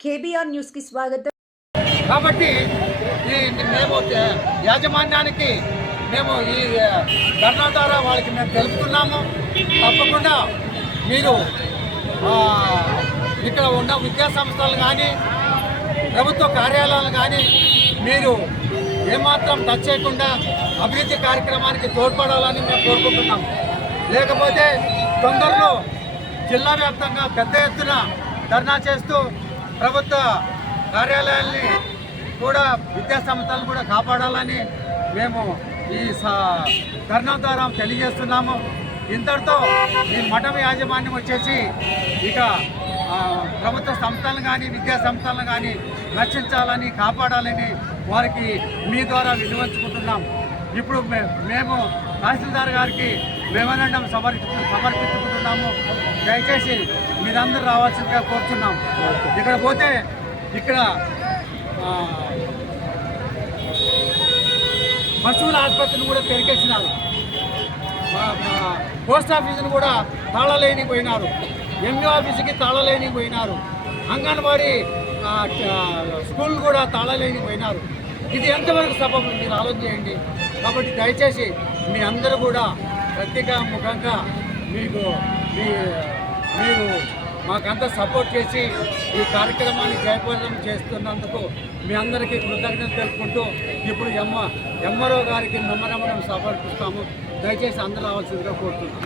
KBR news కి స్వాగతం. కాబట్టి మేము యాజమాన్యానికి మేము ఈ ధర్నా ద్వారా వాళ్ళకి మేము తెలుపుతున్నాము. తప్పకుండా మీరు ఇక్కడ ఉన్న విద్యా సంస్థలు కానీ ప్రభుత్వ కార్యాలయాలు కానీ మీరు ఏమాత్రం టచ్ చేయకుండా అభివృద్ధి కార్యక్రమానికి తోడ్పడాలని మేము కోరుకుంటున్నాం. లేకపోతే తొందరలో జిల్లా వ్యాప్తంగా పెద్ద ఎత్తున ధర్నా చేస్తూ ప్రభుత్వ కార్యాలయాల్ని కూడా విద్యా సంస్థలను కూడా కాపాడాలని మేము ఈ ధర్నా ద్వారా తెలియజేస్తున్నాము. ఇంతటితో ఈ మఠం యాజమాన్యం వచ్చేసి ఇక ప్రభుత్వ సంస్థలను కానీ విద్యా సంస్థలను కానీ రక్షించాలని కాపాడాలని వారికి మీ ద్వారా వినియోగించుకుంటున్నాం. ఇప్పుడు మేము తహసీల్దార్ గారికి మెమోరాండం సమర్పించుకుంటున్నాము. దయచేసి మీరందరూ రావాల్సిందిగా కోరుతున్నాం. ఇక్కడ పోతే ఇక్కడ పశువుల ఆసుపత్రిని కూడా పెరికేసినారు. పోస్ట్ ఆఫీసును కూడా తాళలేని పోయినారు. ఎంఈ ఆఫీసుకి తాళలేని పోయినారు. అంగన్వాడీ స్కూల్ కూడా తాళలేని పోయినారు. ఇది ఎంతవరకు సబబు మీరు ఆలోచన చేయండి. కాబట్టి దయచేసి మీ అందరూ కూడా ప్రత్యేకముఖంగా మీరు మాకంతా సపోర్ట్ చేసి ఈ కార్యక్రమాన్ని జయప్రదం చేస్తున్నందుకు మీ అందరికీ కృతజ్ఞతలు తెలుపుకుంటూ ఇప్పుడు ఎంఆర్ఓ గారికి మెమోరాండం సమర్పిస్తాము. దయచేసి అందరూ రావాల్సిందిగా కోరుతున్నాం.